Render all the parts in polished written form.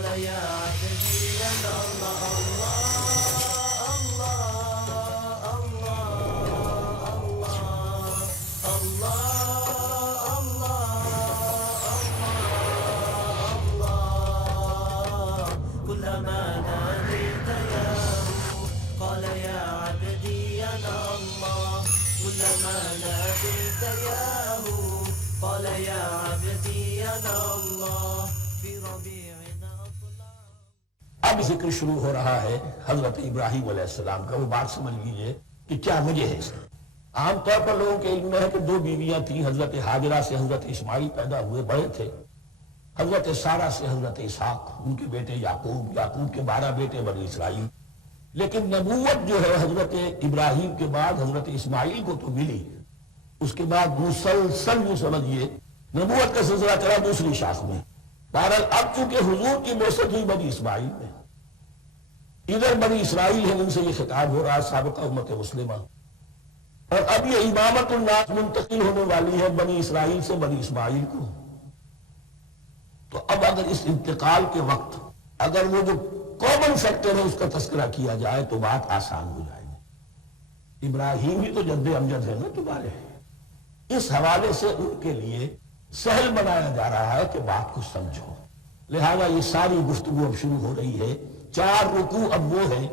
قال يا عبدي أنا الله الله الله الله الله الله كلما ناديت ياه قال يا عبدي أنا الله كلما ناديت ياه قال يا عبدي أنا الله في ربيعنا أطلع. اب ذکر شروع ہو رہا ہے حضرت ابراہیم علیہ السلام کا. وہ بات سمجھ لیجئے کہ کیا وجہ ہے اس کی. عام طور پر لوگوں کے علم میں ہے کہ 2 بیویاں تھیں. حضرت ہاجرہ سے حضرت اسماعیل پیدا ہوئے، بڑے تھے. حضرت سارہ سے حضرت اسحاق، ان کے بیٹے یعقوب، یعقوب کے 12 بیٹے بنی اسرائیل. لیکن نبوت جو ہے حضرت ابراہیم کے بعد حضرت اسماعیل کو تو ملی، اس کے بعد مسلسل یوں سمجھیے نبوت کا سلسلہ چلا دوسری شاخ میں. بہرحال اب چونکہ حضور کی بعثت ہوئی بنی اسماعیل میں، ادھر بنی اسرائیل ہے، ان سے یہ خطاب ہو رہا ہے سابقہ امت مسلمہ. اور اب یہ امامت الناس منتقل ہونے والی ہے بنی اسرائیل سے بنی اسماعیل کو. تو اب اگر اس انتقال کے وقت اگر وہ جو کامن فیکٹر ہے اس کا تذکرہ کیا جائے تو بات آسان ہو جائے گی. ابراہیم ہی تو جد امجد ہے نا تمہارے. اس حوالے سے ان کے لیے سہل بنایا جا رہا ہے کہ بات کو سمجھو. لہذا یہ ساری گفتگو اب شروع ہو رہی ہے. 4 رکوع اب وہ ہیں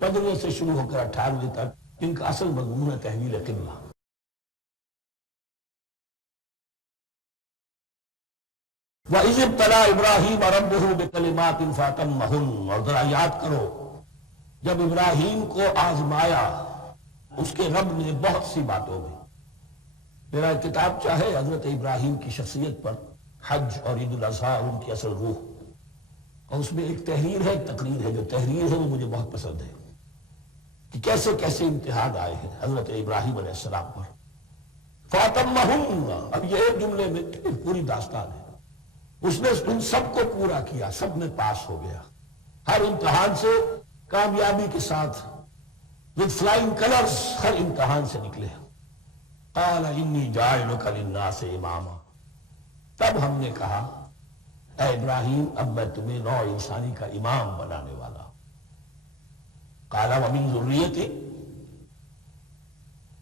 15 سے شروع ہو کر 18 تک، ان کا اصل مضمون ہے تحویل قبلہ. وَإِذِ ابْتَلَىٰ إِبْرَاهِيمَ رَبُّهُ بِكَلِمَاتٍ فَأَتَمَّهُنَّ. اور ذرا یاد کرو جب ابراہیم کو آزمایا اس کے رب نے بہت سی باتوں میں. میرا کتاب چاہے حضرت ابراہیم کی شخصیت پر، حج اور عید الاضحیٰ اور ان کی اصل روح، اور اس میں ایک تحریر ہے، ایک تقریر ہے. جو تحریر ہے وہ مجھے بہت پسند ہے کہ کیسے کیسے امتحان آئے ہیں حضرت ابراہیم علیہ السلام پر. فَأَتَمَّهُنَّ. اب یہ ایک جملے میں پوری داستان ہے. اس نے ان سب کو پورا کیا، سب میں پاس ہو گیا. ہر امتحان سے کامیابی کے ساتھ with flying colors ہر امتحان سے نکلے. قال انی جاعلک للناس اماما. تب ہم نے کہا اے ابراہیم اب میں تمہیں نوع انسانی کا امام بنانے والا ہوں. قال ومن ذریتی.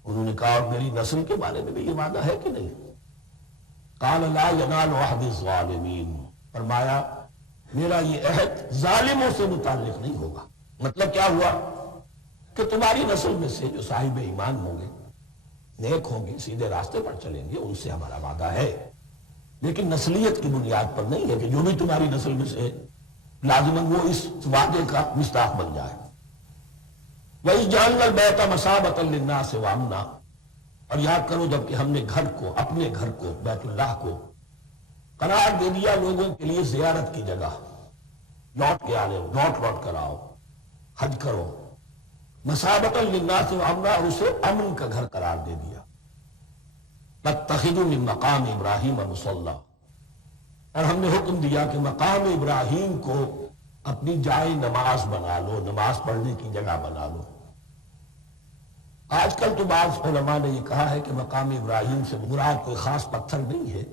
انہوں نے کہا اور میری نسل کے بارے میں بھی یہ وعدہ ہے کہ نہیں؟ قال لا ینال عہد الظالمین. فرمایا میرا یہ عہد ظالموں سے متعلق نہیں ہوگا. مطلب کیا ہوا کہ تمہاری نسل میں سے جو صاحب ایمان ہوں گے، نیک ہوں گے، سیدھے راستے پر چلیں گے، ان سے ہمارا وعدہ ہے. لیکن نسلیت کی بنیاد پر نہیں ہے کہ جو بھی تمہاری نسل میں سے لازماً وہ اس وعدے کا مستاق بن جائے. وَإِذْ جَعَلْنَا الْبَيْتَ مَثَابَةً لِلنَّاسِ وَأَمْنًا. اور یاد کرو جب کہ ہم نے گھر کو، اپنے گھر کو، بیت اللہ کو قرار دے دیا لوگوں کے لیے زیارت کی جگہ. لوٹ کے آنے، لوٹ کر آؤ، حج کرو. مَثَابَةً لِلنَّاسِ وَأَمْنًا. اور اسے امن کا گھر قرار دے دیا. وَاتَّخِذُوا مِن مَقَامِ إِبْرَاهِيمَ مُصَلًّى. اور ہم نے حکم دیا کہ مقام ابراہیم کو اپنی جائے نماز بنا لو، نماز پڑھنے کی جگہ بنا لو. آج کل تو بعض علماء نے یہ کہا ہے کہ مقام ابراہیم سے مراد کوئی خاص پتھر نہیں ہے،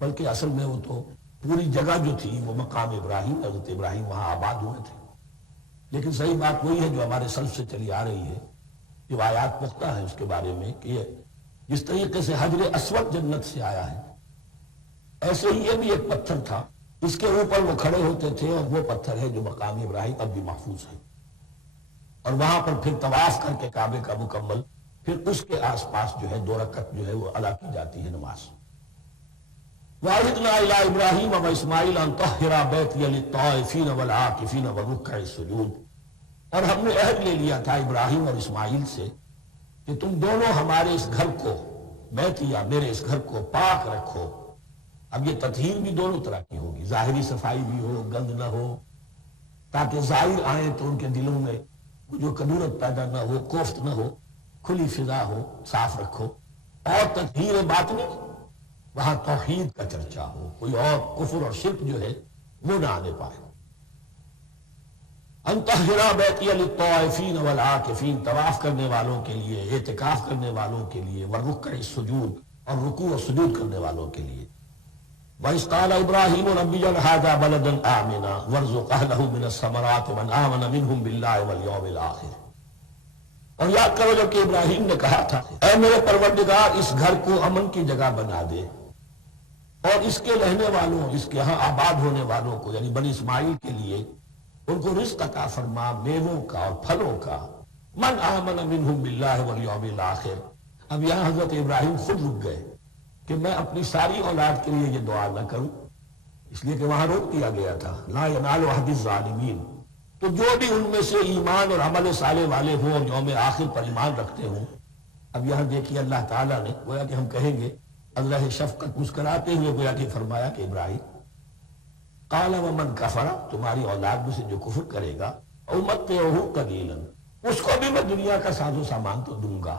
بلکہ اصل میں وہ تو پوری جگہ جو تھی وہ مقام ابراہیم، حضرت ابراہیم وہاں آباد ہوئے تھے. لیکن صحیح بات وہی ہے جو ہمارے سلف سے چلی آ رہی ہے. روایات پختہ ہے اس کے بارے میں کہ جس طریقے سے حجر اسود جنت سے آیا ہے، ایسے ہی یہ بھی ایک پتھر تھا، اس کے اوپر وہ کھڑے ہوتے تھے، اور وہ پتھر ہے جو مقام ابراہیم اب بھی محفوظ ہے. اور وہاں پر پھر طواف کر کے کعبے کا مکمل، پھر اس کے آس پاس جو ہے 2 رکعت جو ہے وہ ادا کی جاتی ہے نماز. وَعَهِدْنَا إِلَىٰ إِبْرَاهِيمَ وَإِسْمَاعِيلَ أَن طَهِّرَا بَيْتِيَ لِلطَّائِفِينَ وَالْعَاكِفِينَ وَالرُّكَّعِ السُّجُودِ. اور ہم نے عہد لے لیا تھا ابراہیم اور اسماعیل سے کہ تم دونوں ہمارے اس گھر کو، بیتیا میرے اس گھر کو پاک رکھو. اب یہ تطہیر بھی دونوں طرح کی ہوگی، ظاہری صفائی بھی ہو، گند نہ ہو، تاکہ ظاہر آئیں تو ان کے دلوں میں جو کدورت پیدا نہ ہو، کوفت نہ ہو، کھلی فضا ہو، صاف رکھو. اور تطہیر باطنی، وہاں توحید کا چرچا ہو، کوئی اور کفر اور شرک جو ہے وہ نہ آنے پائے. ان طہرا بیتی للطائفین والعاکفین. طواف کرنے والوں کے لیے، اعتکاف کرنے والوں کے لیے، والرکع السجود. اور رکوع و سجود کرنے والوں کے لیے. وَإِذْ قَالَ إِبْرَاهِيمُ رَبِّ اجْعَلْ هَٰذَا بَلَدًا آمِنًا وَارْزُقْ أَهْلَهُ مِنَ الثَّمَرَاتِ مَنْ آمَنَ مِنْهُمْ بِاللَّهِ وَالْيَوْمِ الْآخِرِ۔ اور یاد کرو جب کہ ابراہیم نے کہا تھا اے میرے پروردگار اس گھر کو امن کی جگہ بنا دے اور اس کے رہنے والوں، اس کے ہاں آباد ہونے والوں کو یعنی بنی اسماعیل کے لیے ان کو رزق عطا فرما، میووں کا اور پھلوں کا۔ من آمن منہم باللہ والیوم الآخر۔ اب یہاں حضرت ابراہیم خود رک گئے کہ میں اپنی ساری اولاد کے لیے یہ دعا نہ کروں، اس لیے کہ وہاں روک دیا گیا تھا لا ینال عہد الظالمین۔ تو جو بھی ان میں سے ایمان اور عمل صالح والے ہوں اور یوم آخر پر ایمان رکھتے ہوں، اب یہاں دیکھیے اللہ تعالیٰ نے گویا کہ ہم کہیں گے اللہ شفقت مسکراتے ہوئے گویا کہ فرمایا کہ ابراہیم قال ومن کفر، تمہاری اولاد میں سے جو کفر کرے گا امتعہ قلیلا، اس کو بھی میں دنیا کا ساز و سامان تو دوں گا،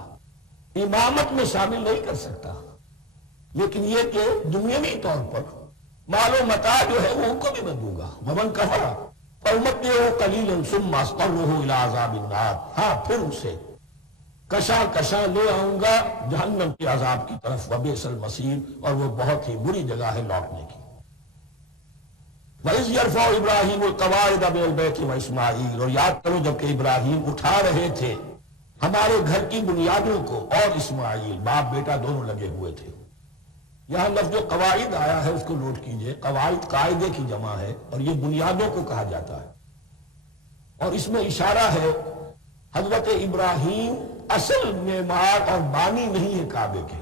امامت میں شامل نہیں کر سکتا، لیکن یہ کہ دنیاوی طور پر مال و متاع جو ہے وہ ان کو بھی میں دوں گا۔ ومن کفر فامتعہ قلیلا ثم اضطرہ الی عذاب النار، ہاں پھر اسے کشاں کشاں لے آؤں گا جہنم کے عذاب کی طرف، وبئس المصیر، اور وہ بہت ہی بری جگہ ہے لوٹنے کی۔ وَإِذْ يَرْفَعُ إِبْرَاهِيمُ الْقَوَاعِدَ مِنَ الْبَيْتِ وَإِسْمَاعِيلُ، اور یاد کرو جب کہ ابراہیم اٹھا رہے تھے ہمارے گھر کی بنیادوں کو، اور اسماعیل باپ بیٹا دونوں لگے ہوئے تھے۔ یہاں لفظ جو قواعد آیا ہے اس کو نوٹ کیجئے، قواعد قاعدے کی جمع ہے اور یہ بنیادوں کو کہا جاتا ہے، اور اس میں اشارہ ہے حضرت ابراہیم اصل معمار اور بانی نہیں ہے کعبے کے،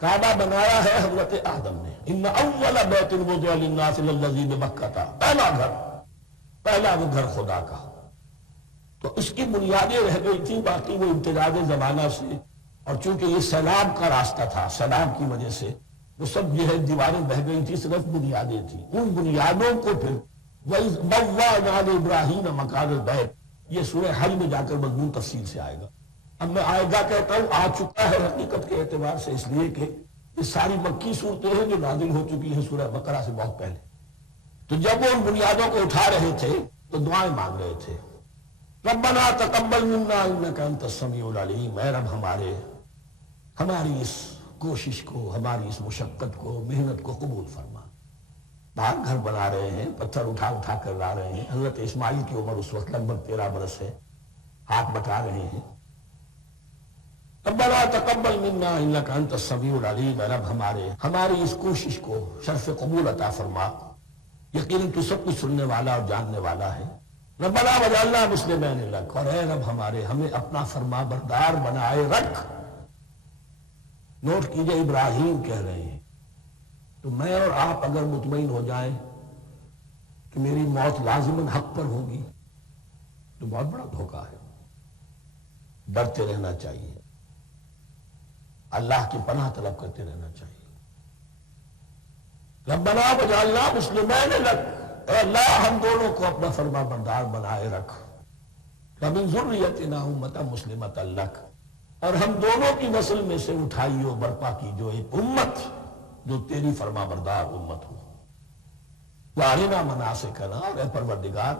کعبہ بنایا ہے حضرت آدم نے۔ ان اول بیت وضع للناس للذی ببکہ، پہلا گھر، پہلا وہ گھر خدا کا، تو اس کی بنیادیں رہ گئی تھی، باقی وہ امتداد زمانہ سے، اور چونکہ یہ سیلاب کا راستہ تھا، سیلاب کی وجہ سے وہ سب جو ہے دیواریں بہہ گئی تھی، صرف بنیادیں تھیں، ان بنیادوں کو پھر وَإِذْ بَوَّأْنَا لِإِبْرَاهِيمَ مَكَانَ الْبَيْتِ، یہ سورہ حج میں جا کر مضمون تفصیل سے آئے گا۔ اب میں آئے گا کہتا ہوں، آ چکا ہے حقیقت کے اعتبار سے، اس لیے کہ یہ ساری مکی صورتیں ہیں جو نازل ہو چکی ہیں سورہ بقرہ سے بہت پہلے۔ تو جب وہ ان بنیادوں کو اٹھا رہے تھے تو دعائیں مانگ رہے تھے، ربنا تقبل منا انک انت السمیع العلیم، اے رب ہماری اس کوشش کو، ہماری اس مشقت کو، محنت کو قبول فرما۔ باہر گھر بنا رہے ہیں، پتھر اٹھا اٹھا کر لا رہے ہیں، حضرت اسماعیل کی عمر اس وقت لگ بھگ 13 برس ہے، ہاتھ بٹا رہے ہیں، ربنا تقبل منا انک انت السمیع العلیم، اے رب ہماری اس کوشش کو شرف قبول عطا فرما، یقیناً تو سب کچھ سننے والا اور جاننے والا ہے۔ ربنا وجعلنا مسلمین لک، اور اے رب ہمیں اپنا فرما بردار بنائے رکھ۔ نوٹ کیجئے ابراہیم کہہ رہے ہیں، تو میں اور آپ اگر مطمئن ہو جائیں کہ میری موت لازماً حق پر ہوگی تو بہت بڑا دھوکہ ہے۔ ڈرتے رہنا چاہیے، اللہ کی پناہ طلب کرتے رہنا چاہیے۔ ربنا وجعلنا مسلمین لک، اے اللہ ہم دونوں کو اپنا فرما بردار بنائے رکھ، ومن ذریتنا امۃ مسلمۃ لک، اور ہم دونوں کی نسل میں سے اٹھائی اور برپا کی جو ایک امت جو تیری فرما بردار امت ہو۔ وارنا مناسکنا، اور اے پروردگار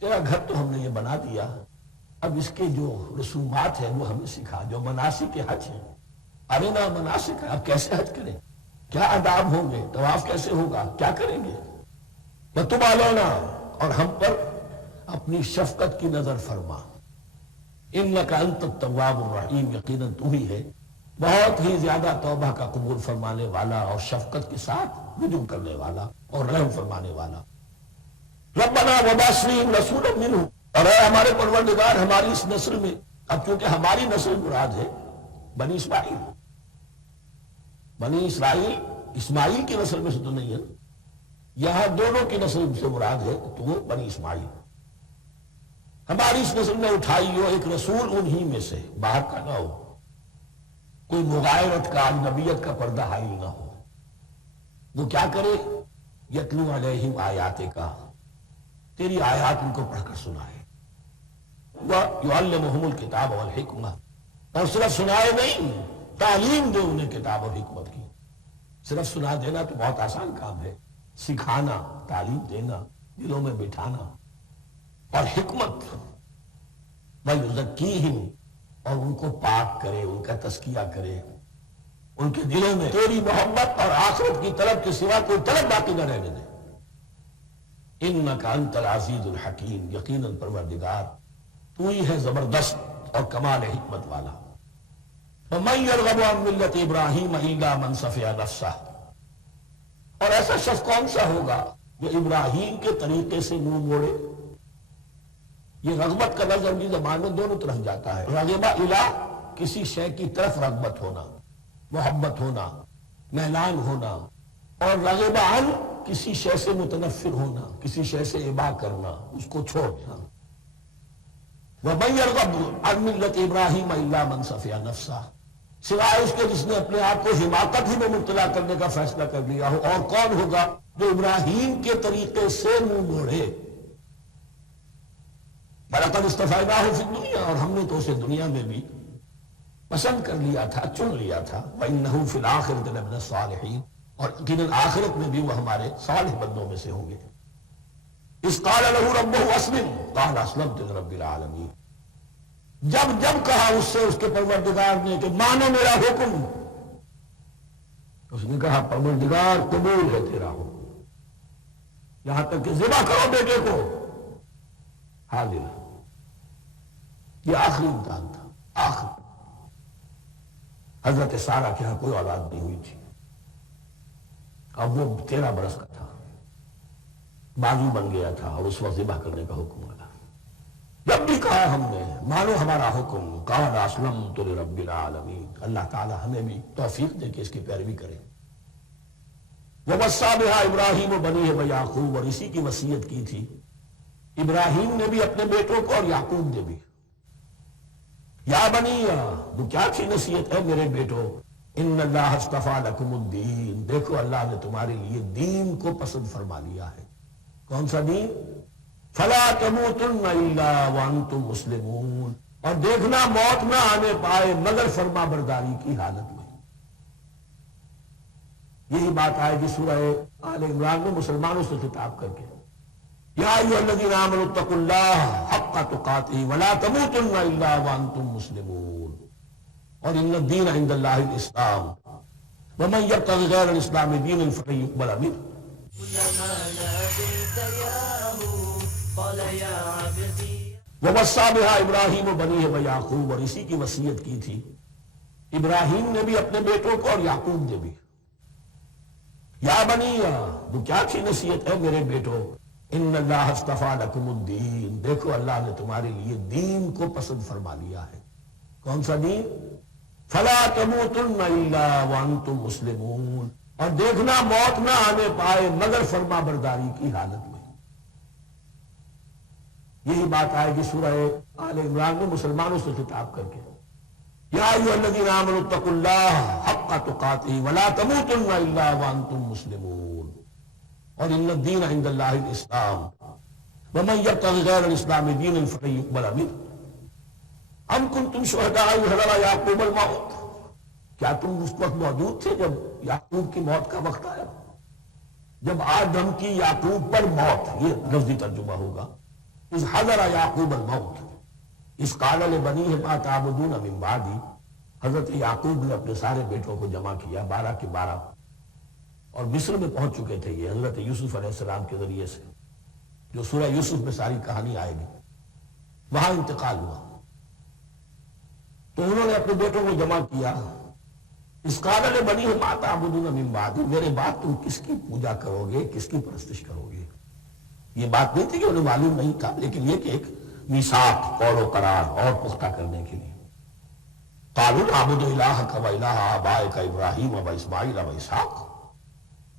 تیرا گھر تو ہم نے یہ بنا دیا، اب اس کے جو رسومات ہیں وہ ہمیں سکھا، جو مناسک حج ہیں، ارنا مناسک، اب کیسے حج کریں، کیا آداب ہوں گے، طواف کیسے ہوگا، کیا کریں گے، وتب علینا، اور ہم پر اپنی شفقت کی نظر فرما، انک انت التواب الرحیم، یقیناً تو ہی ہے بہت ہی زیادہ توبہ کا قبول فرمانے والا اور شفقت کے ساتھ رجوع کرنے والا اور رحم فرمانے والا۔ ربنا وبعث فیہم رسولا منہم، اور اے ہمارے پروردگار ہماری اس نسل میں، اب چونکہ ہماری نسل مراد ہے بنی اسماعیل، بنی اسرائیل اسماعیل کی نسل میں سے تو نہیں ہے، یہاں دونوں کی نسل سے مراد ہے تو وہ بنی اسماعیل، ہماری اس نسل میں اٹھائی ہو ایک رسول انہی میں سے، باہر کا نہ ہو، کوئی مغایرت کا، اجنبیت کا پردہ حائل نہ ہو، وہ کیا کرے، یتلو علیہم آیاتک، تیری آیات ان کو پڑھ کر سنائے، وَيُعَلِّمُهُمُ الْكِتَابَ وَالْحِکْمَةَ، اور صرف سنائے نہیں، تعلیم دے انہیں کتاب اور حکمت کی۔ صرف سنا دینا تو بہت آسان کام ہے، سکھانا، تعلیم دینا، دلوں میں بٹھانا، اور حکمت، وَيُزَكِّيهِمْ، اور ان کو پاک کرے، ان کا تزکیہ کرے، ان کے دلوں میں تیری محبت اور آخرت کی طلب کے سوا کوئی طلب باقی نہ رہنے دے۔ انک انت العزیز الحکیم، یقیناً پروردگار تو ہی ہے زبردست اور کمال حکمت والا۔ ومن یرغب عن ملت ابراہیم الا من صفی نفسہ، اور ایسا شخص کون سا ہوگا جو ابراہیم کے طریقے سے منہ موڑے؟ یہ رغبت کا لفظ عربی زبان میں دونوں طرف جاتا ہے۔ رغبہ الہ، کسی شے کی طرف رغبت ہونا، محبت ہونا، میلان ہونا، اور رغبہ عن، کسی شے سے متنفر ہونا، کسی شے سے ابا کرنا، اس کو چھوڑنا۔ وَمَن يَرْغَبُ عَن مِلَّةِ إِبْرَاهِيمَ إِلَّا مَن صَفِيَ نَفْسَهُ، سوائے اس کے جس نے اپنے آپ کو حماقت ہی میں مبتلا کرنے کا فیصلہ کر لیا ہو۔ اور کون ہوگا جو ابراہیم کے طریقے سے منہ موڑے؟ وَلَقَدِ اصْطَفَيْنَاهُ فِي الدُّنْيَا، اور ہم نے تو اسے دنیا میں بھی پسند کر لیا تھا، چن لیا تھا۔ وَإِنَّهُ فِي الْآخِرَةِ لَمِنَ الصَّالِحِينَ، اور یقیناً آخرت میں بھی وہ ہمارے صالح بندوں میں سے ہوں گے۔ اِذْ قَالَ لَهُ رَبُّهُ أَسْلِمْ قَالَ أَسْلَمْتُ لِرَبِّ الْعَالَمِينَ، جب کہا اس سے اس کے پروردگار نے کہ مانو میرا حکم، اس نے کہا پروردگار قبول ہے تیرا حکم، یہاں تک کہ ذبح کرو بیٹے کو، حاضر۔ یہ آخری امتحان تھا، آخر۔ حضرت سارہ کے ہاں کوئی اولاد نہیں ہوئی تھی، اب وہ 13 برس کا تھا، بازو بن گیا تھا، اور اس وقت ذبح کرنے کا حکم آیا۔ جب بھی کہا ہم نے مانو ہمارا حکم، قال اسلمت لرب العالمین، اللہ تعالی ہمیں بھی توفیق دے کہ اس کی پیروی کریں۔ ووصى بها ابراہیم بنیہ ویعقوب، اور اسی کی وصیت کی تھی ابراہیم نے بھی اپنے بیٹوں کو اور یعقوب نے بھی۔ یا بنی، وہ کیا تھی نصیحت ہے میرے بیٹو، ان اللہ اصطفیٰ لکم الدین، دیکھو اللہ نے تمہارے لیے دین کو پسند فرما لیا ہے۔ کون سا دین؟ فلا تموتن الا وانتم مسلمون، اور دیکھنا موت نہ آنے پائے مگر فرما برداری کی حالت میں۔ یہی بات آئے گی سورہ آل عمران میں مسلمانوں سے خطاب کر کے، یا ایھا الذین آمنوا اتقوا اللہ حق تقاتہ ولا تموتن الا وانتم مسلمون، اور ان الدین عند اللہ الاسلام ومن یبتغ غیر الاسلام دینا فلن یقبل منہ۔ كلما ناديت ياه قال يا عبدي۔ ووصى بها ابراہیم بنیہ ویعقوب، اور اسی کی وصیت کی تھی ابراہیم نے بھی اپنے بیٹوں کو اور یعقوب نے بھی۔ یا بنی، وہ کیا تھی نصیحت ہے میرے بیٹو، ان اللہ اصطفیٰ لکم الدین، دیکھو اللہ نے تمہارے لیے دین کو پسند فرما لیا ہے۔ کون سا دین؟ فلا تموتن الا وانتم مسلمون، اور دیکھنا موت نہ آنے پائے مگر فرما برداری کی حالت میں۔ یہی بات آئے گی سورہ آل عمران میں مسلمانوں سے خطاب کر کے، یا ایھا الذین آمنوا اتقوا اللہ حق تقاتہ ولا تموتن الا وانتم مسلمون، اور ان الدین عند اللہ الاسلام ومن یبتغ غیر الاسلام دینا فلن یقبل منہ۔ ام کنتم شہداء اذ حضر یعقوب الموت، کیا تم اس وقت موجود تھے جب یعقوب کی موت کا وقت آیا؟ جب آدم کی یعقوب پر موت، یہ لفظی ترجمہ ہوگا، اذ حضر یعقوب الموت اذ قال لبنیہ ما تعبدون من بعدی، حضرت یعقوب نے اپنے سارے بیٹوں کو جمع کیا، 12 کے 12، اور مصر میں پہنچ چکے تھے یہ حضرت یوسف علیہ السلام کے ذریعے سے، جو سورہ یوسف میں ساری کہانی آئے گی، وہاں انتقال ہوا۔ تو انہوں نے اپنے بیٹوں کو جمع کیا، اس قال لبنیہ ما تعبدون من بعدی، میرے بعد تم کس کی پوجا کرو گے، کس کی پرستش کرو گے؟ یہ بات نہیں تھی کہ انہیں معلوم نہیں تھا، لیکن یہ کہ ایک میثاق، قول و قرار اور پختہ کرنے کے لیے۔ قالوا نعبد الہک و الہ آبائک ابراہیم و اسماعیل و اسحاق،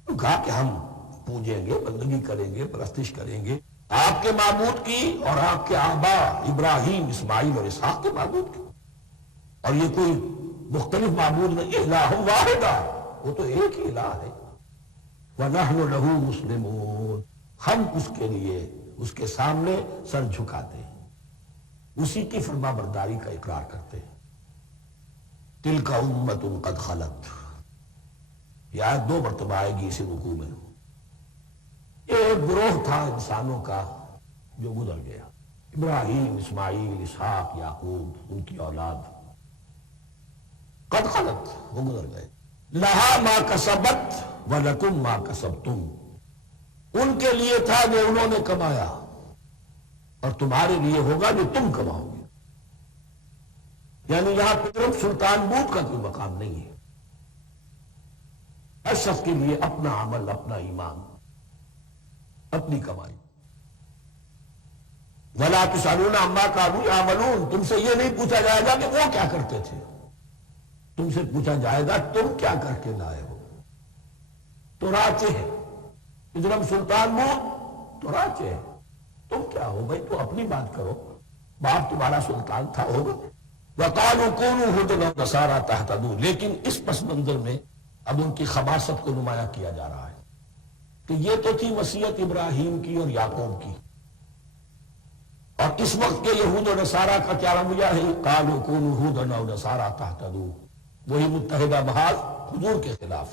کہا کہ ہم پوجیں گے، بندگی کریں گے، پرستش کریں گے آپ کے معبود کی اور آپ کے آبا ابراہیم، اسماعیل اور اسحاق کے معبود کی، اور یہ کوئی مختلف معبود نہیں، الہ واحد، وہ تو ایک ہی الہ ہے۔ وَنَحْنُ لَهُ مُسْلِمُونَ، ہم اس کے لیے، اس کے سامنے سر جھکاتے ہیں، اسی کی فرما برداری کا اقرار کرتے ہیں۔ تِلْكَ أُمَّةٌ قَدْ خَلَتْ، یہ آیت 2 مرتبہ آئے گی اسی رکوع میں۔ یہ ایک گروہ تھا انسانوں کا جو گزر گیا، ابراہیم، اسماعیل، اسحاق، یعقوب، ان کی اولاد، قد خلت، وہ گزر گئے۔ لہا ما کسبت ولکم ما کسبتم، ان کے لیے تھا جو انہوں نے کمایا اور تمہارے لیے ہوگا جو تم کماؤ گے. یعنی یہاں صرف سلطان بوت کا کوئی مقام نہیں ہے. ہر شخص کے لیے اپنا عمل، اپنا ایمان، اپنی کمائی. وَلَا تُسْأَلُونَ عَمَّا كَانُوا يَعْمَلُونَ، تم سے یہ نہیں پوچھا جائے گا کہ وہ کیا کرتے تھے، تم سے پوچھا جائے گا تم کیا کر کے لائے ہو. تو راچے ہے اجرم سلطان بوت، تو راچے ہے. تم کیا ہو بھائی، تو اپنی بات کرو. باپ تمہارا سلطان تھا ہوگا. وَقَالُوا كُونُوا هُودًا أَوْ نَصَارَىٰ تَهْتَدُوا، لیکن اس پس منظر میں اب ان کی خباثت کو نمایاں کیا جا رہا ہے کہ یہ تو تھی وصیت ابراہیم کی اور یعقوب کی، اور اس وقت کے یہود و نصارہ کا کیا رویہ ہے؟ قَالُوا كُونُوا هُودًا أَوْ نَصَارَىٰ تَهْتَدُوا، وہی متحدہ محاذ حضور کے خلاف.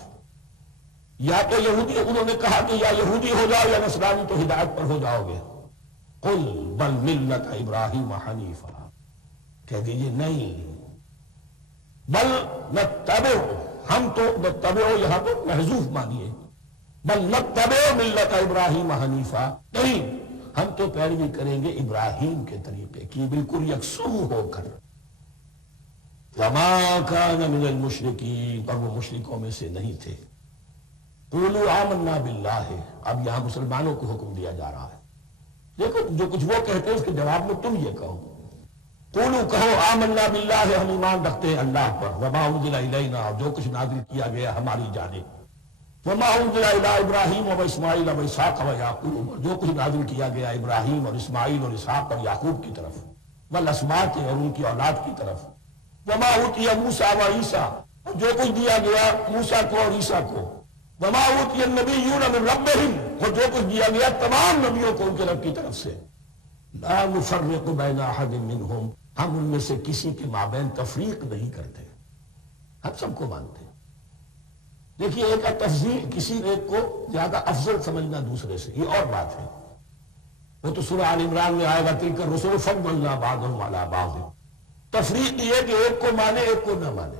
یا تو یہودی، انہوں نے کہا کہ یا یہودی ہو جاؤ یا نصرانی تو ہدایت پر ہو جاؤ گے. قل بل ملت ابراہیم حنیفا، کہہ دیجیے نہیں، بل نتبع، ہم تو نتبع یہاں تو محذوف مانیے، بل نتبع ملت ابراہیم حنیفا، نہیں ہم تو پیروی کریں گے ابراہیم کے طریقے کی بالکل یکسو ہو کر. وما کان من المشرکین، اور وہ مشرکوں میں سے نہیں تھے. قولوا آمنا باللہ، اب یہاں مسلمانوں کو حکم دیا جا رہا ہے. دیکھو جو کچھ وہ کہتے ہیں اس کے جواب میں تم یہ کہو، قولوا کہو آمنا باللہ، ہم ایمان رکھتے ہیں اللہ پر. وما انزل الینا، جو کچھ نازل کیا گیا ہماری جانب. وما انزل الی ابراہیم و اسماعیل و اسحاق و یعقوب، جو کچھ نازل کیا گیا ابراہیم اور اسماعیل اور اسحاق اور یعقوب کی طرف، والاسباط اور ان کی اولاد کی طرف. وما اوتی موسیٰ و عیسیٰ، جو کچھ دیا گیا موسیٰ کو اور عیسیٰ کو. وما اوتی النبیون من ربہم، اور جو کچھ دیا گیا تمام نبیوں کو ان کے رب کی طرف سے. لا نفرق بین احد منہم، ہم ان میں سے کسی کے مابین تفریق نہیں کرتے، ہم سب کو مانتے ہیں. دیکھیے ایک تفضیل، کسی ایک کو زیادہ افضل سمجھنا دوسرے سے، یہ اور بات ہے. وہ تو سورہ آل عمران میں آئے گا تلک الرسل فضلنا بعضهم علی بعض. تفریق یہ کہ ایک کو مانے ایک کو نہ مانے.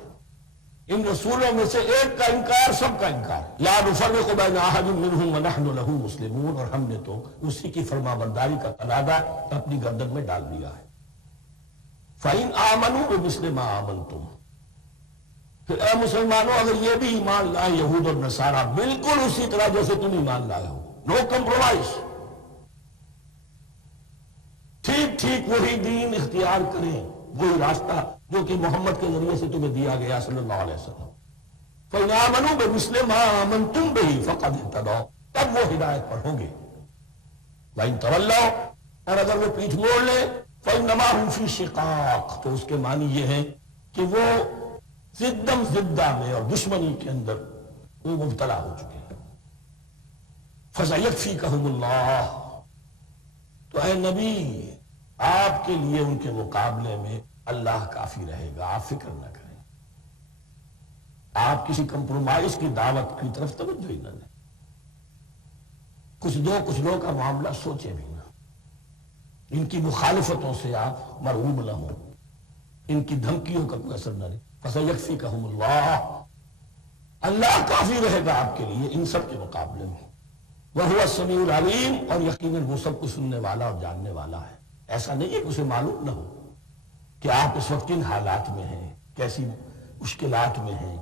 ان رسولوں میں سے ایک کا انکار سب کا انکار. لا نفرق بین احد منہم ونحن له مسلمون، اور ہم نے تو اسی کی فرما برداری کا تقاضا اپنی گردن میں ڈال دیا ہے. فَإِنْ آمَنُوا بِمِثْلِ مَا آمَنْتُمْ، پھر اے مسلمانوں اگر یہ بھی ایمان لائے یہود اور نصارہ بالکل اسی طرح جیسے تم ایمان لائے ہو، نو کمپرومائز، ٹھیک ٹھیک وہی دین اختیار کریں، وہی راستہ جو کہ محمد کے ذریعے سے تمہیں دیا گیا صلی اللہ علیہ وسلم. فَإِنْ آمَنُوا بِمِثْلِ مَا آمَنْتُمْ بِهِ فَقَدِ اهْتَدَوْا، تب وہ ہدایت پر ہوں گے. وَإِنْ تَوَلَّوْا، اور اگر وہ پیٹھ موڑ لیں، فَإِنَّمَا هُمْ فِي شِقَاقٍ، تو اس کے معنی یہ ہے کہ وہ زدم زدہ میں اور دشمنی کے اندر وہ مبتلا ہو چکے ہیں. فَسَيَكْفِيكَهُمُ اللَّهُ، تو اے نبی آپ کے لیے ان کے مقابلے میں اللہ کافی رہے گا، آپ فکر نہ کریں. آپ کسی کمپرومائز کی دعوت کی طرف توجہ ہی نہ دیں. کچھ دو کا معاملہ سوچیں بھی نہ، ان کی مخالفتوں سے آپ مرعوب نہ ہوں، ان کی دھمکیوں کا کوئی اثر نہ رہے. فَسَيَكْفِيكَهُمُ اللَّهُ، اللہ کافی رہے گا آپ کے لیے ان سب کے مقابلے میں. وَهُوَ السَّمِيعُ الْعَلِيمُ، اور یقیناً وہ سب کو سننے والا اور جاننے والا ہے. ایسا نہیں ہے کہ اسے معلوم نہ ہو کہ آپ اس وقت کن حالات میں ہیں، کیسی مشکلات میں ہیں،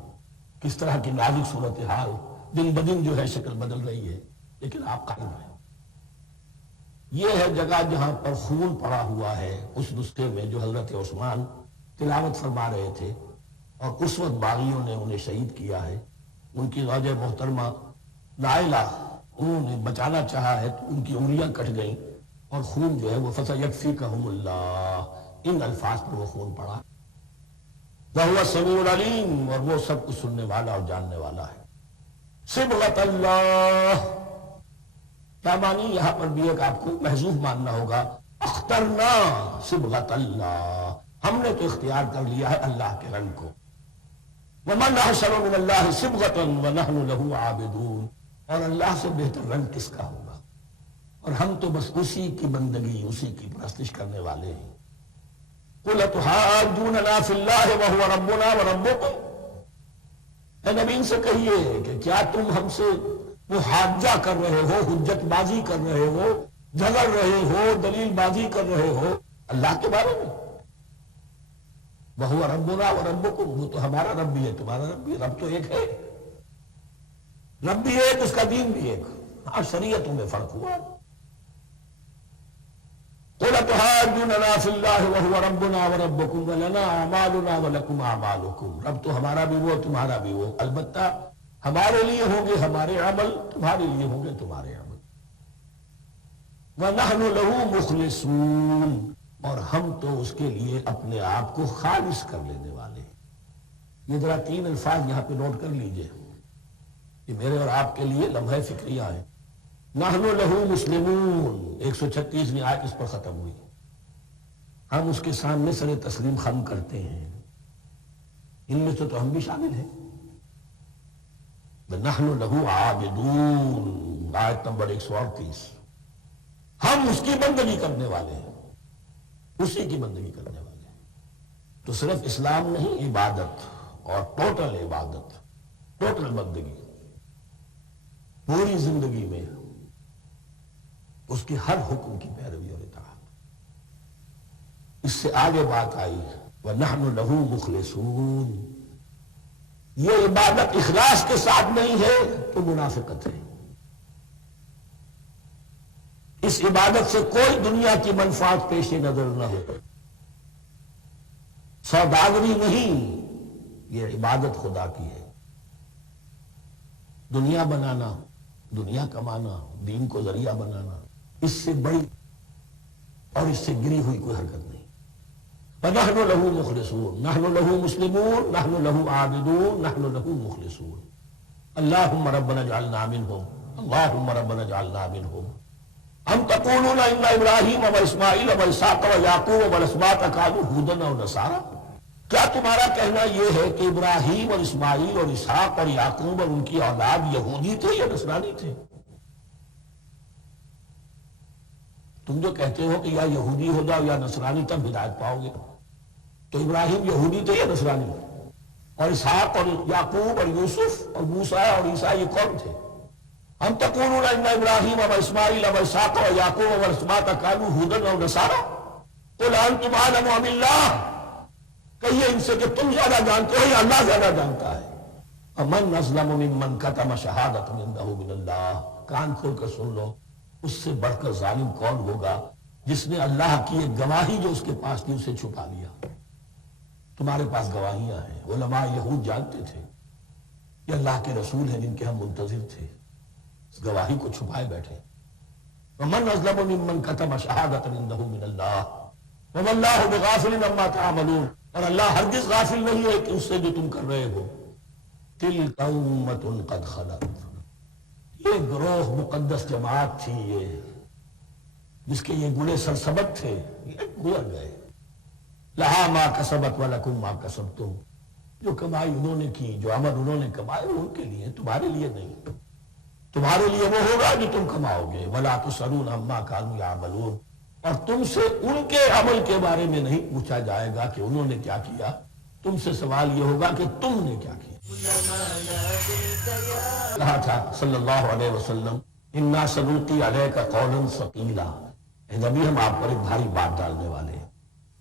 کس طرح کی نازک صورتحال دن بدن جو ہے شکل بدل رہی ہے، لیکن آپ قائم ہیں. یہ ہے جگہ جہاں پر خون پڑا ہوا ہے، اس نسخے میں جو حضرت عثمان تلاوت فرما رہے تھے، اور اس وقت باغیوں نے انہیں شہید کیا ہے. ان کی زوجہ محترمہ نائلہ، انہوں نے بچانا چاہا ہے تو ان کی انگلیاں کٹ گئیں، اور خون جو ہے وہ فَسَيَكْفِيكَهُمُ اللَّهُ، ان الفاظ پر وہ خون پڑا. وَهُوَ السَّمِيعُ الْعَلِيمُ، اور وہ سب کچھ سننے والا اور جاننے والا ہے. صبغۃ اللہ، کیا معنی یہاں پر بھی ایک آپ کو محذوف ماننا ہوگا. اخترنا صبغۃ اللہ، ہم نے تو اختیار کر لیا ہے اللہ کے رنگ کو. وَمَنْ أَحْسَنُ مِنَ اللَّهِ صِبْغَةً وَنَحْنُ لَهُ عَابِدُونَ، اور اللہ سے بہتر رنگ کس کا ہوگا، اور ہم تو بس اسی کی بندگی، اسی کی پرستش کرنے والے ہیں. قُلْ أَتُحَاجُّونَنَا فِي اللَّهِ وَهُوَ رَبُّنَا وَرَبُّكُمْ، اے نبی ان سے کہیے کہ کیا تم ہم سے محاجہ کر رہے ہو، حجت بازی کر رہے ہو، جھگڑ رہے ہو، دلیل بازی کر رہے ہو اللہ کے بارے میں؟ وَهُوَ رَبُّنَا وَرَبُّكُمْ، وہ تو ہمارا رب بھی ہے تمہارا رب بھی ہے، رب تو ایک ہے، رب بھی ایک، اس کا دین بھی ایک، ہاں شریعتوں میں فرق ہوا۔ قُلْ أَتُحَاجُّونَنَا فِي اللَّهِ وَهُوَ رَبُّنَا وَرَبُّكُمْ وَلَنَا أَعْمَالُنَا وَلَكُمْ أَعْمَالُكُمْ، رب تو ہمارا بھی وہ تمہارا بھی وہ، البتہ ہمارے لیے ہوں گے ہمارے عمل، تمہارے لیے ہوں گے تمہارے عمل۔ وَنَحْنُ لَهُ مُخْلِصُونَ، اور ہم تو اس کے لیے اپنے آپ کو خالص کر لینے والے ہیں۔ یہ ذرا 3 الفاظ یہاں پہ نوٹ کر لیجئے، یہ میرے اور آپ کے لیے لمحہ فکریہ ہے۔ نحن لہو مسلمون، 136ویں آیت اس پر ختم ہوئی، ہم اس کے سامنے سر تسلیم خم کرتے ہیں، ان میں سے تو ہم بھی شامل ہیں۔ نحن لہو عابدون، آیت نمبر 138، ہم اس کی بندگی کرنے والے ہیں، اسی کی بندگی کرنے والے ہیں۔ تو صرف اسلام نہیں، عبادت اور ٹوٹل عبادت، ٹوٹل بندگی، پوری زندگی میں اس کے ہر حکم کی پیروی اور اطاعت۔ اس سے آگے بات آئی وَنَحْنُ لَهُ مُخْلِصُونَ، یہ عبادت اخلاص کے ساتھ نہیں ہے تو منافقت ہے۔ اس عبادت سے کوئی دنیا کی منفعت پیش نظر نہ ہو، سوداگری نہیں، یہ عبادت خدا کی ہے۔ دنیا بنانا، دنیا کمانا، دین کو ذریعہ بنانا، اس سے بڑی اور اس سے گری ہوئی کوئی حرکت نہیں۔ وَنَحْنُ لَهُ مُخْلِصُونَ، نَحْنُ لَهُ مُسْلِمُونَ، نَحْنُ لَهُ عَابِدُونَ، نَحْنُ لَهُ مُخْلِصُونَ۔ اللهم ربنا اجعلنا منهم، اللهم ربنا اجعلنا منهم۔ أم تقولون إن إبراهيم وإسماعيل وإسحاق ويعقوب والأسباط كانوا هودا أو نصارى، کیا تمہارا کہنا یہ ہے کہ ابراہیم اور اسماعیل اور اسحاق اور یعقوب اور ان کی اولاد یہودی تھے یا نصرانی تھے؟ تم جو کہتے ہو کہ یا یہودی ہو جاؤ یا نصرانی تب ہدایت پاؤ گے، تو ابراہیم یہودی تھے یا نصرانی؟ اور اسحاق اور یعقوب اور یوسف اور موسیٰ اور عیسیٰ یہ کون تھے؟ ہم تقولون ان ابراہیم و اسماعیل و اسحاق و یعقوب والاسباط كانوا هودا او نصارى قل انتم اعلم ام اللہ، کہیے ان سے کہ تم زیادہ جانتے ہو یا اللہ زیادہ جانتا ہے۔ امن اظلم ممن کتم شہادۃ عنده من اللہ، کان کھول کر سن لو، اس سے بڑھ کر ظالم کون ہوگا جس نے اللہ کی ایک گواہی جو اس کے پاس تھی اسے چھپا لیا۔ تمہارے پاس گواہیاں ہیں، علماء یہود جانتے تھے یہ اللہ کے رسول ہیں جن کے ہم منتظر تھے، اس گواہی کو چھپائے بیٹھے۔ ومن اظلم ممن کتم شہادۃ عنده من اللہ وما اللہ بغافل عما تعملون، اور اللہ ہرگز غافل نہیں ہے کہ اس سے جو تم کر رہے ہو۔ تلک امۃ قد خلت، یہ گروہ مقدس جماعت تھی یہ جس کے یہ گناہ سرسبد تھے، یہ گزر گئے۔ لہا ما کسبت ولکم ما کسبتم، جو کمائی انہوں نے کی، جو عمل انہوں نے کمائے وہ ان کے لیے، تمہارے لیے نہیں۔ تمہارے لیے وہ ہوگا جو تم کماؤ گے۔ ولا تسألون عما كانوا يعملون، اور تم سے ان کے عمل کے بارے میں نہیں پوچھا جائے گا کہ انہوں نے کیا کیا، تم سے سوال یہ ہوگا کہ تم نے کیا کیا۔ کہا تھا صلی اللہ علیہ وسلم انا سنلقی علیک قولا ثقیلا، اے نبی ہم آپ پر ایک بھاری بات ڈالنے والے ہیں،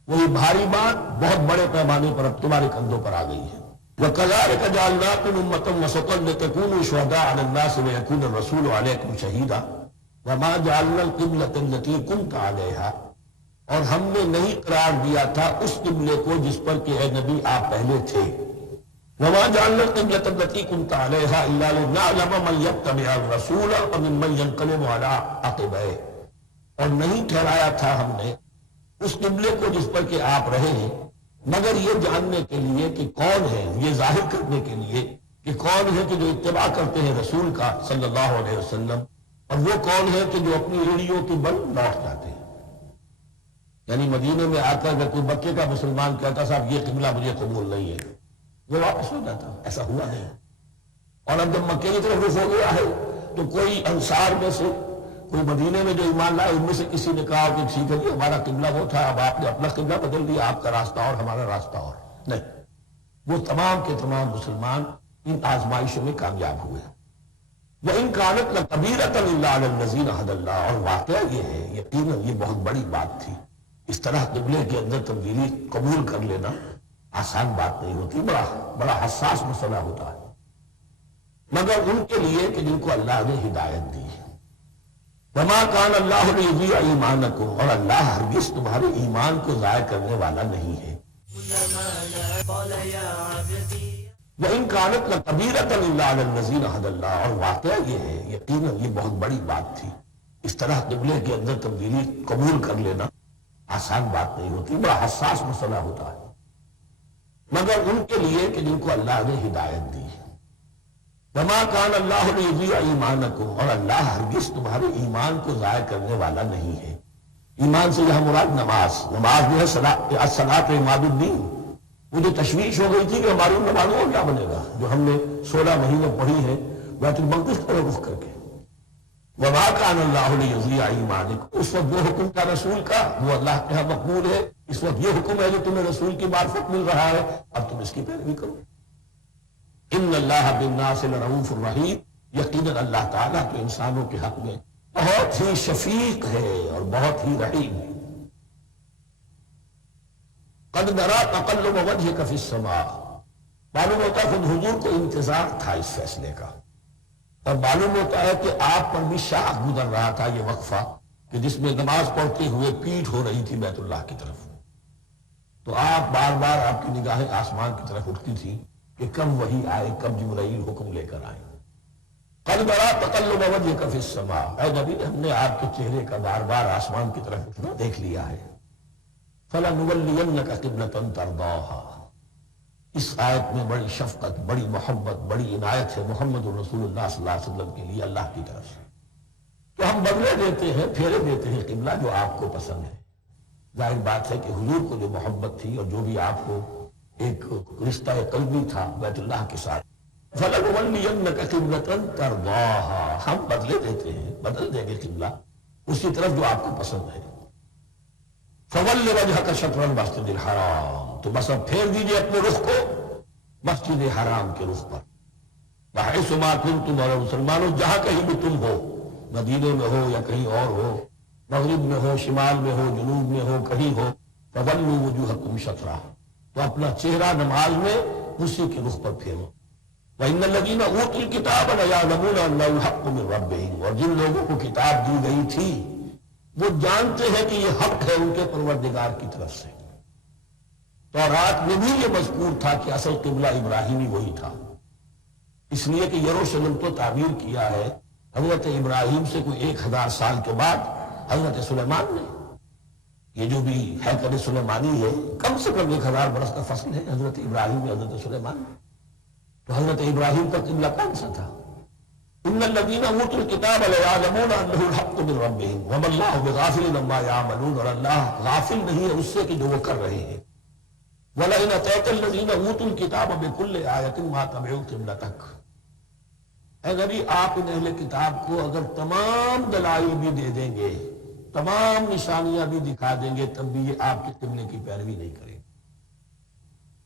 وہی بھاری بات بہت بڑے پیمانے پر اب تمہارے کندھوں پر آ گئی ہے۔ وَكَذَلِكَ جَعَلْنَاكُمْ أُمَّةً وَسَطًا لِتَكُونُوا شُهَدَاءَ عَلَى النَّاسِ وَيَكُونَ الرَّسُولُ عَلَيْكُمْ شَهِيدًا وَمَا جَعَلْنَا الْقِبْلَةَ الَّتِي كُنْتَ عَلَيْهَا، اور ہم نے نہیں قرار دیا تھا اس قبلے کو جس پر کہ اے نبی آپ پہلے تھے۔ وَمَا جَعَلْنَا الْقِبْلَةَ الَّتِي كُنْتَ عَلَيْهَا إِلَّا لِنَعْلَمَ مَن يَتَّبِعُ الرَّسُولَ وَمِمَّن يَنقَلِبُ عَلَىٰ عَقِبَيْهِ، اور نہیں ٹھہرایا تھا ہم نے اس قبلے کو جس پر کہ آپ رہے ہیں مگر یہ جاننے کے لیے کہ کون ہے، یہ ظاہر کرنے کے لیے کہ کون ہے کہ جو اتباع کرتے ہیں رسول کا صلی اللہ علیہ وسلم، اور وہ کون ہے کہ جو اپنی ایڑیوں کے بل لوٹ جاتے ہیں۔ یعنی مدینے میں آ کر اگر کوئی مکے کا مسلمان کہتا صاحب یہ قبلہ مجھے قبول نہیں ہے، وہ واپس ہو جاتا، ایسا ہوا نہیں۔ اور اب جب مکے کی طرف رخ ہو گیا ہے تو کوئی انصار میں سے کوئی مدینے میں جو ایمان لائے ان میں سے کسی نے کہا کہ ٹھیک ہے جی ہمارا قبلہ وہ تھا، اب آپ نے اپنا قبلہ بدل دیا، آپ کا راستہ اور ہمارا راستہ اور نہیں، وہ تمام کے تمام مسلمان ان آزمائشوں میں کامیاب ہوئے. وَإِن كَانَتْ لَكَبِيرَةً إِلَّا عَلَى الَّذِينَ هَدَى اللَّهُ، اور واقعہ یہ ہے یقیناً یہ بہت بڑی بات تھی. اس طرح قبلے کے اندر تبدیلی قبول کر لینا آسان بات نہیں ہوتی، بڑا حساس مسئلہ ہوتا ہے، مگر ان کے لیے کہ جن کو اللہ نے ہدایت دی. وَمَا كَانَ اللَّهُ لِيُضِيعَ إِيمَانَكُمْ، اور اللہ ہرگز تمہارے ایمان کو ضائع کرنے والا نہیں ہے. وَإِن كَانَتْ لَكَبِيرَةً إِلَّا عَلَى الَّذِينَ هَدَى اللَّهُ، اور واقعہ یہ ہے یقیناً یہ بہت بڑی بات تھی. اس طرح قبلے کے اندر تبدیلی قبول کر لینا آسان بات نہیں ہوتی، بڑا حساس مسئلہ ہوتا ہے، مگر ان کے لیے کہ جن کو اللہ نے ہدایت دی. وَمَا كَانَ اللَّهُ لِيُضِيعَ إِيمَانَكُمْ، اور اللہ ہرگز تمہارے ایمان کو ضائع کرنے والا نہیں ہے. ایمان سے یہاں مراد نماز جو ہے الصلاۃ عماد الدین. مجھے تشویش ہو گئی تھی کہ ہماری نمازوں کا کیا بنے گا جو ہم نے 16 مہینے پڑھی ہے بیت المقدس پر رخ کر کے. وَمَا كَانَ اللَّهُ لِيُضِيعَ إِيمَانَكُمْ، اس وقت وہ حکم کا رسول کا وہ اللہ کے ہاں مقبول ہے. اس وقت یہ حکم ہے جو تمہیں رسول کی معرفت مل رہا ہے، اب تم اس کی پیروی کرو. ان اللہ بالناس لرؤوف الرحیم، یقیناً اللہ تعالیٰ تو انسانوں کے حق میں بہت ہی شفیق ہے اور بہت ہی رحیم ہے. قد نرى تقلب وجهك في السماء، معلوم ہوتا ہے خود حضور کو انتظار تھا اس فیصلے کا، اور معلوم ہوتا ہے کہ آپ پر بھی شاخ گزر رہا تھا یہ وقفہ کہ جس میں نماز پڑھتے ہوئے پیٹھ ہو رہی تھی بیت اللہ کی طرف. تو آپ بار بار آپ کی نگاہیں آسمان کی طرف اٹھتی تھی کہ کب وحی آئے، کب جبرائیل حکم لے کر آئے. قد نرى تقلب وجهك في السماء، اے نبی ہم نے آپ کے چہرے کا بار بار آسمان کی طرف اٹھنا دیکھ لیا ہے. فَلَنُوَلِّيَنَّكَ قِبْلَةً تَرْضَاهَا، اس آیت میں بڑی شفقت، بڑی محبت، بڑی عنایت ہے محمد رسول اللہ صلی اللہ علیہ وسلم کے لیے اللہ کی طرف سے، کہ ہم بدلے دیتے ہیں، پھیرے دیتے ہیں قبلہ جو آپ کو پسند ہے. ظاہر بات ہے کہ حضور کو جو محبت تھی اور جو بھی آپ کو ایک رشتہ قلبی تھا بیت اللہ کے ساتھ، فَلَنُوَلِّيَنَّكَ قِبْلَةً تَرْضَاهَا، ہم بدلے دیتے ہیں، بدل دیں گے قبلہ اسی طرف جو آپ کو پسند ہے. فَوَلِّ وَجْهَكَ شَطْرَ الْمَسْجِدِ الْحَرَامِ، تو بس اب پھیر دیجئے اپنے رخ کو مسجد حرام کے رخ پر. وَحَيْثُ مَا كُنْتُمْ، اور مسلمانوں جہاں کہیں بھی تم ہو، مدینے میں ہو یا کہیں اور ہو، مغرب میں ہو، شمال میں ہو، جنوب میں ہو، کہیں ہو، فَوَلُّوا وُجُوهَكُمْ شَطْرَهُ، تو اپنا چہرہ نماز میں اسی کے رخ پر پھیرو. وَإِنَّ الَّذِينَ أُوتُوا الْكِتَابَ لَيَعْلَمُونَ أَنَّهُ الْحَقُّ مِنْ رَبِّهِمْ، اور جن لوگوں کو کتاب دی گئی تھی وہ جانتے ہیں کہ یہ حق ہے ان کے پروردگار کی طرف سے. تورات میں بھی یہ مذکور تھا کہ اصل قبلہ ابراہیمی وہی تھا، اس لیے کہ یروشلم تو تعمیر کیا ہے حضرت ابراہیم سے کوئی 1000 سال کے بعد حضرت سلیمان نے. یہ جو بھی ہیکل سلیمانی ہے کم سے کم 1000 برس کا فصل ہے حضرت ابراہیم میں حضرت سلیمان. تو حضرت ابراہیم کا قبلہ کون سا تھا؟ ان الذین اوتوا الکتاب لیعلمون انہ الحق من ربہم وما اللہ بغافل عما یعملون، اور اللہ غافل نہیں ہے اس سے کہ جو وہ کر رہے ہیں. ولئن اتیت الذین اوتوا الکتاب بکل آیۃ ما تبعوا قبلتک، اے نبی آپ ان اہل کتاب کو اگر تمام دلائل بھی دے دیں گے، تمام نشانیاں بھی دکھا دیں گے، تب بھی یہ آپ کے قبلے کی پیروی نہیں کریں.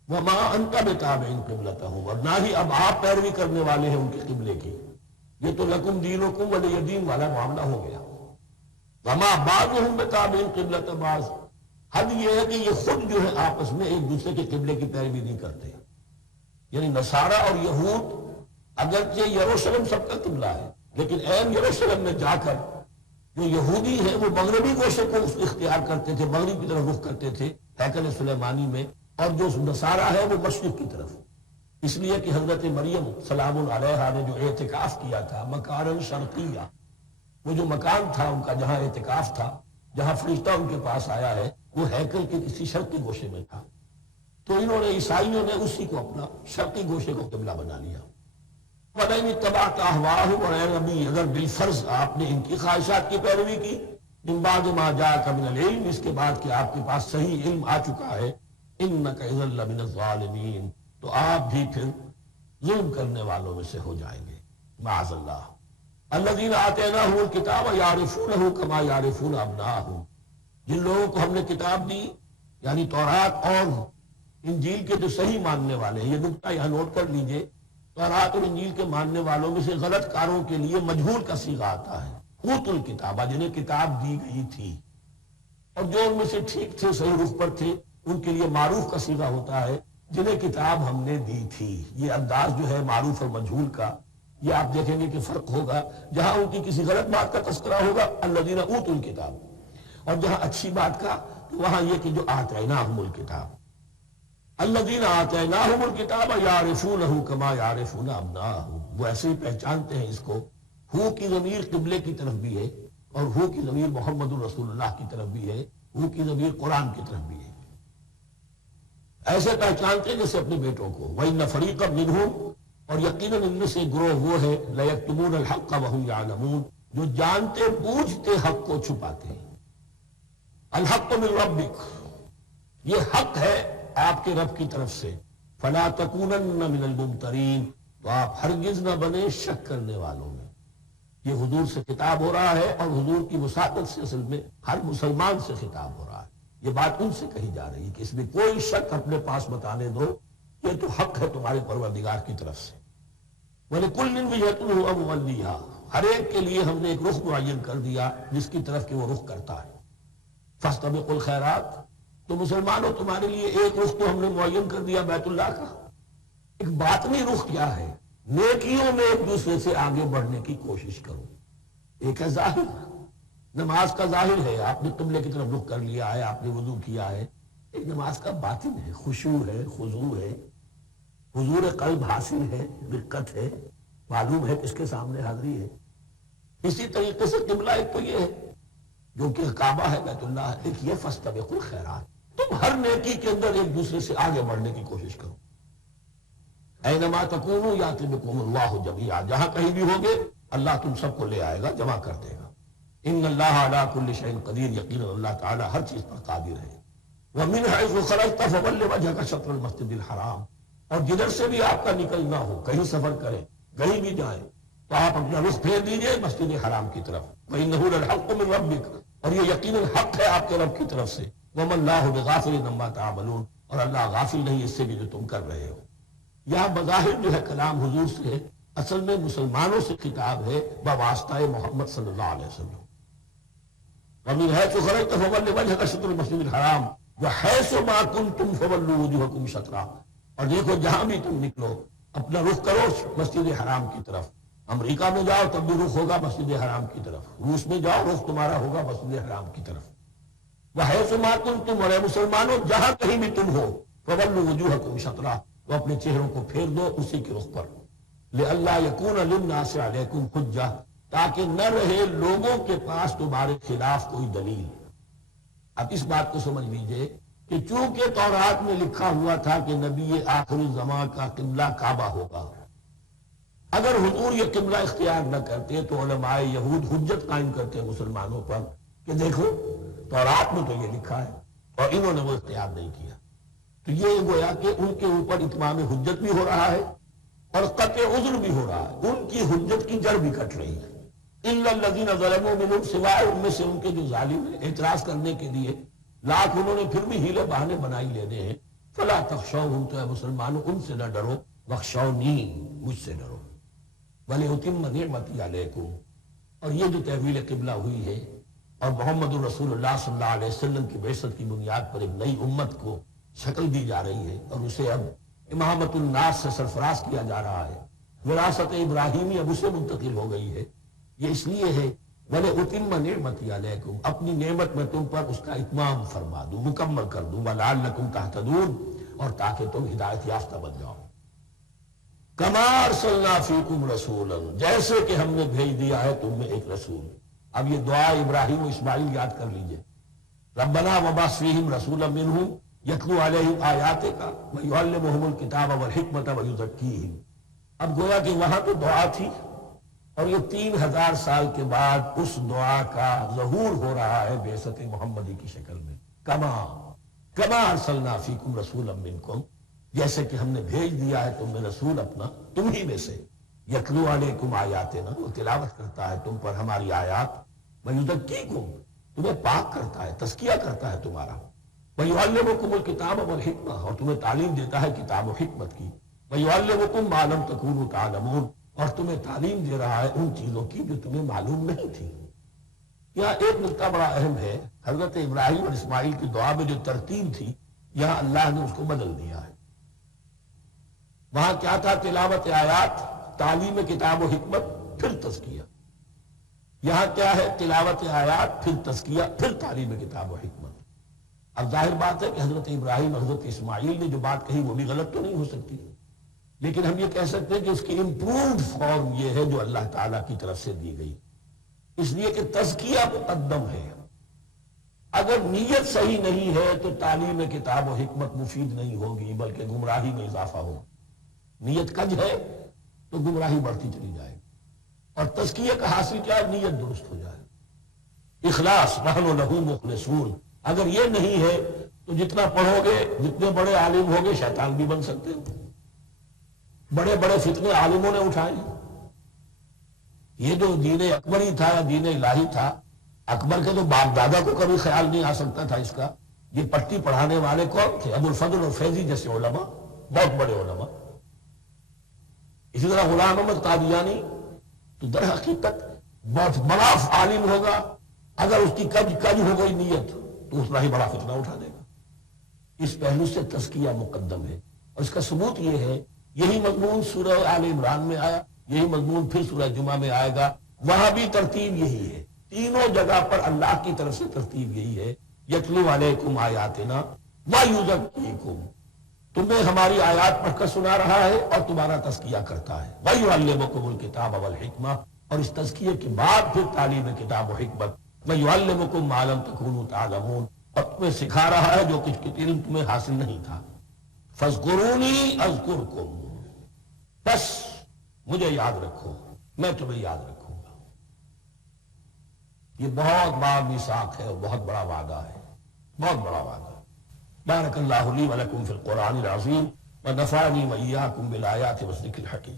وما انت بتابع قبلتہم، اور نہ ہی اب آپ پیروی کرنے والے ہیں ان کے قبلے کی. یہ تو لکم دینکم ولی دین والا معاملہ ہو گیا. وما بعضهم بتابع قبلۃ بعض، حد یہ ہے کہ یہ خود جو ہے آپس میں ایک دوسرے کے قبلے کی پیروی نہیں کرتے. یعنی نصارہ اور یہود اگرچہ یروشلم سب کا قبلہ ہے، لیکن عین یروشلم میں جا کر جو یہودی ہیں وہ مغربی گوشے کو اختیار کرتے تھے، مغرب کی طرف رخ کرتے تھے ہیکل سلیمانی میں، اور جو نصارہ ہے وہ مشرق کی طرف. اس لیے کہ حضرت مریم سلام علیہا نے جو اعتکاف کیا تھا مکان شرقیہ، وہ جو مکان تھا ان کا جہاں اعتکاف تھا، جہاں فرشتہ ان کے پاس آیا ہے، وہ ہیکل کے کسی شرقی گوشے میں تھا. تو انہوں نے عیسائیوں نے اسی کو اپنا شرقی گوشے کو قبلہ بنا لیا. وَلَئِنِ اتَّبَعْتَ أَهْوَاءَهُمْ، اور اے نبی اگر بالفرض آپ نے ان کی خواہشات کی پیروی کی، من بعد ما جاءك من العلم، اس کے بعد کہ آپ کے پاس صحیح علم آ چکا ہے، إِنَّكَ إِذًا لَّمِنَ الظَّالِمِينَ، تو آپ بھی پھر ظلم کرنے والوں میں سے ہو جائیں گے، معاذ اللہ. الذین آتیناہم الکتاب یعرفونہ کما یعرفون ابناءہم، جن لوگوں کو ہم نے کتاب دی یعنی تورات اور انجیل کے جو صحیح ماننے والے ہیں. یہ نکتہ یہاں نوٹ کر لیجئے تورات اور انجیل کے ماننے والوں میں سے غلط کاروں کے لیے مجہول کا صیغہ آتا ہے، اوتوا الکتابہ، جنہیں کتاب دی گئی تھی، اور جو ان میں سے ٹھیک تھے، صحیح رخ پر تھے، ان کے لیے معروف کا صیغہ ہوتا ہے جنہیں کتاب ہم نے دی تھی۔ یہ انداز جو ہے معروف اور مجہول کا، یہ آپ دیکھیں گے کہ فرق ہوگا۔ جہاں ان کی کسی غلط بات کا تذکرہ ہوگا الذین اوتوا الکتاب، اور جہاں اچھی بات کا تو وہاں یہ کہ جو آتیناہم الکتاب، الذین آتیناہم الکتاب یعرفونہ کما یعرفون ابناءہم، وہ ایسے ہی پہچانتے ہیں اس کو۔ ہو کی ضمیر قبلے کی طرف بھی ہے، اور ہو کی ضمیر محمد الرسول اللہ کی طرف بھی ہے، ہو کی ضمیر قرآن کی طرف بھی ہے۔ ایسے پہچانتے ہیں جیسے اپنے بیٹوں کو۔ وَإِنَّ فَرِيقًا مِّنْهُمْ، اور یقیناً ان میں سے گروہ وہ ہے لَيَكْتُمُونَ الْحَقَّ وَهُمْ يَعْلَمُونَ، جو جانتے بوجھتے حق کو چھپاتے ہیں۔ الحق من ربک، یہ حق ہے آپ کے رب کی طرف سے۔ فَلَا تَكُونَنَّ مِنَ الْمُمْتَرِينَ، تو آپ ہرگز نہ بنے شک کرنے والوں میں۔ یہ حضور سے خطاب ہو رہا ہے، اور حضور کی وساطت سے اصل میں ہر مسلمان سے خطاب ہو رہا ہے۔ یہ بات ان سے کہی جا رہی ہے کہ اس میں کوئی شک اپنے پاس بتانے دو، یہ تو حق ہے تمہارے پروردگار کی طرف سے۔ وَلِكُلٍّ وِجْهَةٌ هُوَ مُوَلِّيهَا، ہر ایک کے لیے ہم نے ایک رخ معین کر دیا جس کی طرف کہ وہ رخ کرتا ہے۔ فَاسْتَبِقُوا الْخَيْرَاتِ، تو مسلمانوں تمہارے لیے ایک رخ تو ہم نے معین کر دیا بیت اللہ کا۔ ایک باطنی رخ کیا ہے؟ نیکیوں میں ایک دوسرے سے آگے بڑھنے کی کوشش کرو۔ ایک ہے ظاہر، نماز کا ظاہر ہے، آپ نے قبلے کی طرف رخ کر لیا ہے، آپ نے وضو کیا ہے۔ ایک نماز کا باطن ہے، خشوع ہے، خضوع ہے، حضور قلب حاصل ہے، دقت ہے، معلوم ہے کس کے سامنے حاضری ہے۔ اسی طریقے سے قبلہ ایک تو یہ ہے جو کہ کعبہ ہے، بیت اللہ ہے، ایک یہ فاستبقوا الخیرات، تم ہر نیکی کے اندر ایک دوسرے سے آگے بڑھنے کی کوشش کرو۔ اینما تکونوا یأتی بکم اللہ جمیعا، جہاں کہیں بھی ہوگے اللہ تم سب کو لے آئے گا، جمع کر دے گا۔ ان اللہ علی کل شیء قدیر، یقینا اللہ تعالی ہر چیز پر قادر ہے۔ ومن حیث خرجت فول وجهک شطر المسجد الحرام، اور جدھر سے بھی آپ کا نکلنا ہو، کہیں سفر کریں، کہیں بھی جائیں، تو آپ اپنا رخ پھیر دیجئے مسجد حرام کی طرف۔ وَإِنَّهُ لَلْحَقُّ مِن رَبِّكَ، اور یہ یقیناً حق ہے آپ کے رب کی طرف سے۔ وَمَا اللَّهُ بِغَافِلٍ عَمَّا تَعْمَلُونَ، اور اللہ غافل نہیں اس سے بھی جو تم کر رہے ہو۔ یہاں بظاہر جو ہے کلام حضور سے ہے، اصل میں مسلمانوں سے خطاب ہے بواسطہ محمد صلی اللہ علیہ وسلم۔ وَمِنْ حَيْثُ خَرَجْتَ فَوَلِّ وَجْهَكَ شَطْرَ الْمَسْجِدِ الْحَرَامِ وَحَيْثُ مَا كُنْتُمْ فَوَلُّوا وُجُوهَكُمْ شَطْرَهُ، اور دیکھو جہاں بھی تم نکلو اپنا رخ کرو مسجد حرام کی طرف۔ امریکہ میں جاؤ تب بھی رخ ہوگا مسجد حرام کی طرف، روس میں جاؤ رخ تمہارا ہوگا مسجد حرام کی طرف۔ وَحَيْثُ مَا كُنْتُمْ، اور اے مسلمانوں جہاں کہیں بھی تم ہو، فَوَلُّوا وُجُوهَكُمْ شَطْرَهُ، تو اپنے چہروں کو پھیر دو اسی کے رخ پر۔ لِأَلَّا يَكُونَ لِلنَّاسِ عَلَيْكُمْ حُجَّةٌ، تاکہ نہ رہے لوگوں کے پاس تمہارے خلاف کوئی دلیل۔ اب اس بات کو سمجھ لیجئے کہ چونکہ تورات میں لکھا ہوا تھا کہ نبی آخر الزمان کا قبلہ کعبہ ہوگا، اگر حضور یہ قبلہ اختیار نہ کرتے تو علماء یہود حجت قائم کرتے مسلمانوں پر کہ دیکھو تورات میں تو یہ لکھا ہے اور انہوں نے وہ اختیار نہیں کیا۔ تو یہ گویا کہ ان کے اوپر اتمام حجت بھی ہو رہا ہے اور قطع عذر بھی ہو رہا ہے، ان کی حجت کی جڑ بھی کٹ رہی ہے۔ الا الذین ظلموا منہم، سوائے ان میں سے ان کے جو ظالم ہیں، اعتراض کرنے کے لیے لاکھ انہوں نے پھر بھی ہیلے بہانے بنائی لینے ہیں۔ فلا تخشوہم، تو اے مسلمانوں ان سے نہ ڈرو، واخشونی، مجھ سے ڈرو۔ وَلِأُتِمَّ نِعْمَتِي عَلَيْكُمْ، اور یہ جو تحویل قبلہ ہوئی ہے اور محمد الرسول اللہ صلی اللہ علیہ وسلم کی بعثت کی بنیاد پر ایک نئی امت کو شکل دی جا رہی ہے اور اسے اب امامت الناس سے سرفراز کیا جا رہا ہے، وراثت ابراہیمی اب اسے منتقل ہو گئی ہے۔ یہ اس لیے ہے وَلِأُتِمَّ نِعْمَتِي عَلَيْكُمْ، اپنی نعمت میں تم پر اس کا اتمام فرما دوں، مکمل کر دوں، وَلَعَلَّكُمْ تَهْتَدُونَ، اور تاکہ تم ہدایت یافتہ بن جاؤ۔ کما ارسلنا فیکم رسولا، جیسے کہ ہم نے بھیج دیا ہے تم میں ایک رسول۔ اب یہ دعا ابراہیم و اسماعیل یاد کر لیجئے، ربنا وبعث فیہم رسولا منہم یتلو علیہم آیاتک ویعلمہم الکتاب والحکمت ویزکیہم۔ اب گویا کہ وہاں تو دعا تھی اور یہ 3000 سال کے بعد اس دعا کا ظہور ہو رہا ہے بعثت محمدی کی شکل میں۔ کما ارسلنا فیکم رسولا منکم، جیسے کہ ہم نے بھیج دیا ہے تم میں رسول اپنا تم ہی میں سے، یتلو علیکم آیاتنا، وہ تلاوت کرتا ہے تم پر ہماری آیات، ویزکیکم، تمہیں پاک کرتا ہے، تزکیہ کرتا ہے تمہارا، ویعلمکم الکتاب والحکمہ، اور تمہیں تعلیم دیتا ہے کتاب و حکمت کی، وَيُعَلِّمُكُم مَّا لَمْ تَكُونُوا تَعْلَمُونَ، اور تمہیں تعلیم دے رہا ہے ان چیزوں کی جو تمہیں معلوم نہیں تھی۔ یہاں ایک نقطہ بڑا اہم ہے، حضرت ابراہیم اور اسماعیل کی دعا میں جو ترتیب تھی یہاں اللہ نے اس کو بدل دیا ہے۔ وہاں کیا تھا؟ تلاوت آیات، تعلیم کتاب و حکمت، پھر تزکیہ۔ یہاں کیا ہے؟ تلاوت آیات، پھر تزکیہ، پھر تعلیم کتاب و حکمت۔ اب ظاہر بات ہے کہ حضرت ابراہیم حضرت اسماعیل نے جو بات کہی وہ بھی غلط تو نہیں ہو سکتی، لیکن ہم یہ کہہ سکتے ہیں کہ اس کی امپرووڈ فارم یہ ہے جو اللہ تعالیٰ کی طرف سے دی گئی، اس لیے کہ تزکیہ مقدم ہے۔ اگر نیت صحیح نہیں ہے تو تعلیم کتاب و حکمت مفید نہیں ہوگی بلکہ گمراہی میں اضافہ ہوگا۔ نیت کج ہے تو گمراہی بڑھتی چلی جائے، اور تزکیہ کا حاصل کیا ہے؟ نیت درست ہو جائے، اخلاص، نحن لہ مخلصون۔ اگر یہ نہیں ہے تو جتنا پڑھو گے، جتنے بڑے عالم ہوگے، شیطان بھی بن سکتے ہو۔ بڑے بڑے فتنے عالموں نے اٹھائے، یہ جو دین اکبری تھا یا دین الہی تھا، اکبر کے تو باپ دادا کو کبھی خیال نہیں آ سکتا تھا اس کا۔ یہ پٹی پڑھانے والے کون تھے؟ ابو الفضل اور فیضی جیسے علماء، بہت بڑے علماء۔ اسی طرح غلام احمد قادیانی تو در حقیقت بہت بڑا عالم ہوگا، اگر اس کی کج ہو گئی نیت تو اتنا ہی بڑا فتنہ اٹھا دے گا۔ اس پہلو سے تزکیہ مقدم ہے، اور اس کا ثبوت یہ ہے، یہی مضمون سورہ آل عمران میں آیا، یہی مضمون پھر سورہ جمعہ میں آئے گا، وہاں بھی ترتیب یہی ہے۔ تینوں جگہ پر اللہ کی طرف سے ترتیب یہی ہے، یتلو علیکم آیاتنا ویزکیکم، تمہیں ہماری آیات پڑھ کر سنا رہا ہے اور تمہارا تزکیہ کرتا ہے، ویعلمکم الکتاب والحکمہ، اور اس تزکیے کے بعد پھر تعلیم کتاب و حکمت، ویعلمکم ما لم تکونوا تعلمون، اور تمہیں سکھا رہا ہے جو کچھ علم تمہیں حاصل نہیں تھا۔ فاذکرونی اذکرکم، بس مجھے یاد رکھو، میں تمہیں یاد رکھوں گا۔ یہ بہت بڑا میثاق ہے اور بہت بڑا وعدہ ہے، بہت بڑا وعدہ۔ بارک اللہ لی ولکم فی القرآن العظیم ونفعنی وإیاکم بالآیات والذکر الحکیم۔